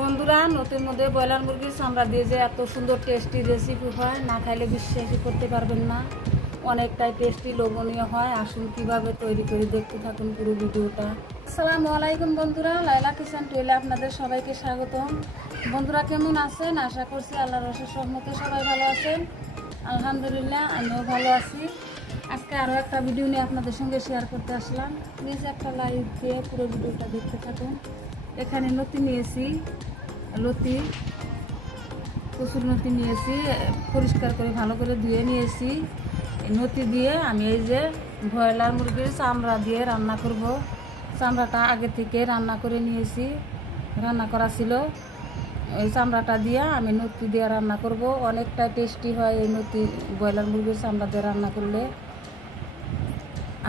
বন্ধুরা, নতুন মধ্যে ব্রয়লার মুরগির চামড়া দিয়ে যে এত সুন্দর টেস্টি রেসিপি হয়, না খাইলে বিশ্বাসই করতে পারবেন না। অনেকটাই টেস্টি, লোভনীয় হয়। আসুন কিভাবে তৈরি করে দেখতে থাকুন পুরো ভিডিওটা। আসসালামু আলাইকুম বন্ধুরা, লাইলা কিচেন টুইলে আপনাদের সবাইকে স্বাগতম। বন্ধুরা কেমন আছেন? আশা করছি আল্লাহর অশেষ রহমতে সবাই ভালো আছেন। আলহামদুলিল্লাহ, আমিও ভালো আছি। আজকে আরও একটা ভিডিও নিয়ে আপনাদের সঙ্গে শেয়ার করতে আসলাম। প্লিজ একটা লাইক দিয়ে পুরো ভিডিওটা দেখতে থাকুন। এখানে নতি নিয়েছি, লতি কচুর নতি নিয়েছি, পরিষ্কার করে ভালো করে ধুয়ে নিয়েছি। এই নতি দিয়ে আমি এই যে ব্রয়লার মুরগির চামড়া দিয়ে রান্না করব। চামড়াটা আগে থেকে রান্না করে নিয়েছি, রান্না করা ছিল। ওই চামড়াটা দিয়ে আমি নতি দিয়ে রান্না করব। অনেকটা টেস্টি হয় এই নতি ব্রয়লার মুরগির চামড়া দিয়ে রান্না করলে।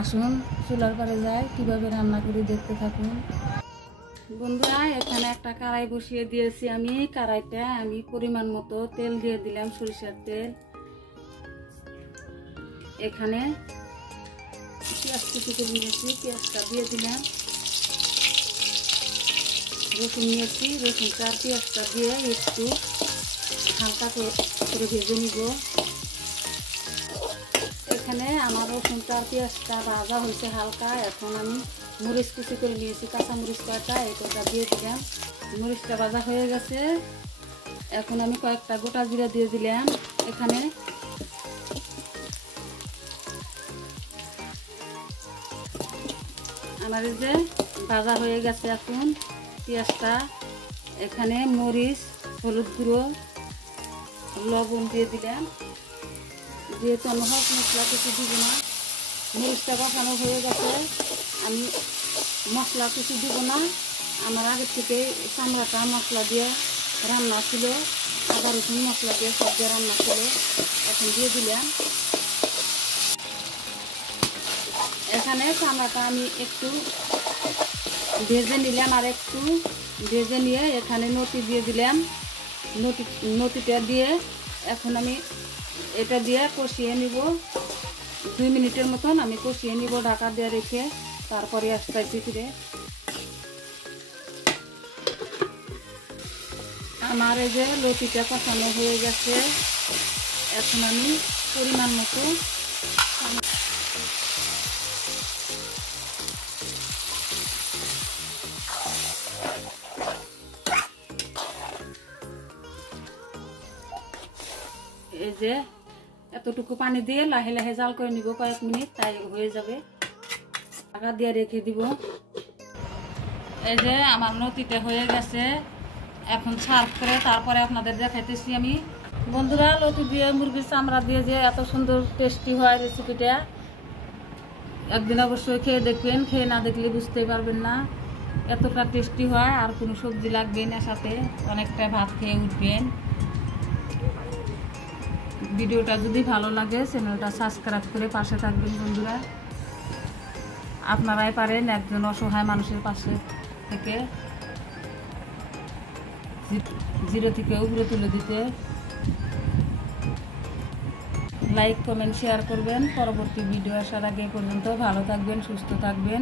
আসুন চুলার পারে যাই, কীভাবে রান্না করি দেখতে থাকুন। বন্ধুরা, এখানে একটা কড়াই বসিয়ে দিয়েছি। আমি কড়াইটা পরিমাণ মতো তেল দিয়ে দিলাম, সরিষার তেল। এখানে পেঁয়াজ কুচি করে নিয়েছি, পেঁয়াজটা দিয়ে দিলাম। রসুন নিয়েছি, রসুনটা আর পেঁয়াজটা দিয়ে একটু হালকা করে ভেজে নিব। এখানে আমার রসুনটা আর পেঁয়াজটা ভাজা হয়েছে হালকা। এখন আমি মরিচ কুচি করে নিয়েছি, কাঁচা মরিচ কাটা, এটা দিয়ে দিলাম। মরিচটা ভাজা হয়ে গেছে। এখন আমি কয়েকটা গোটা জিরা দিয়ে দিলাম। এখানে আমার এই যে ভাজা হয়ে গেছে এখন পেঁয়াজটা। এখানে মরিচ, হলুদ গুঁড়ো, লবণ দিয়ে দিলাম। যেহেতু আমি হলুদ মশলা কিছু দিব না, মরিচটা কষানো হয়ে গেছে, আমি মশলা কিছু দিব না। আমার আগের থেকে চামড়াটা মশলা দিয়ে রান্না ছিল, আদা রসুন মশলা দিয়ে সব দিয়ে রান্না ছিল। এখন দিয়ে দিলাম। এখানে চামড়াটা আমি একটু ভেজে নিলাম, আর একটু ভেজে নিয়ে এখানে নতি দিয়ে দিলাম। নতিটা দিয়ে এখন আমি এটা দিয়ে কষিয়ে নিব। 2 মিনিটের মতন আমি কষিয়ে নিব ঢাকা দিয়ে রেখে। তারপরে আসতেছি ফিরে। আমার এই যে লতিটা কষানো হয়ে গেছে। এখন আমি পরিমাণ মতো এই যে এতটুকু পানি দিয়ে লাহে লাহে জাল করে নিব কয়েক মিনিট, তাই হয়ে যাবে। ঢাকা দিয়ে রেখে দিব। এই যে আমার নতিটা হয়ে গেছে। এখন সার্ভ করে তারপরে আপনাদের দেখাইতেছি আমি। বন্ধুরা, লতি দিয়ে মুরগির চামড়া দিয়ে যে এত সুন্দর টেস্টি হয় রেসিপিটা, একদিন অবশ্যই খেয়ে দেখবেন। খেয়ে না দেখলে বুঝতে পারবেন না এতটা টেস্টি হয়। আর কোনো সবজি লাগবে না সাথে, অনেকটা ভাত খেয়ে উঠবেন। ভিডিওটা যদি ভালো লাগে চ্যানেলটা সাবস্ক্রাইব করে পাশে থাকবেন। বন্ধুরা, আপনারাই পারেন একজন অসহায় মানুষের পাশে থেকে জিরো থেকে উপরে তুলে দিতে। লাইক, কমেন্ট, শেয়ার করবেন। পরবর্তী ভিডিও আসার আগে পর্যন্ত ভালো থাকবেন, সুস্থ থাকবেন।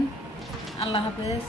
আল্লাহ হাফেজ।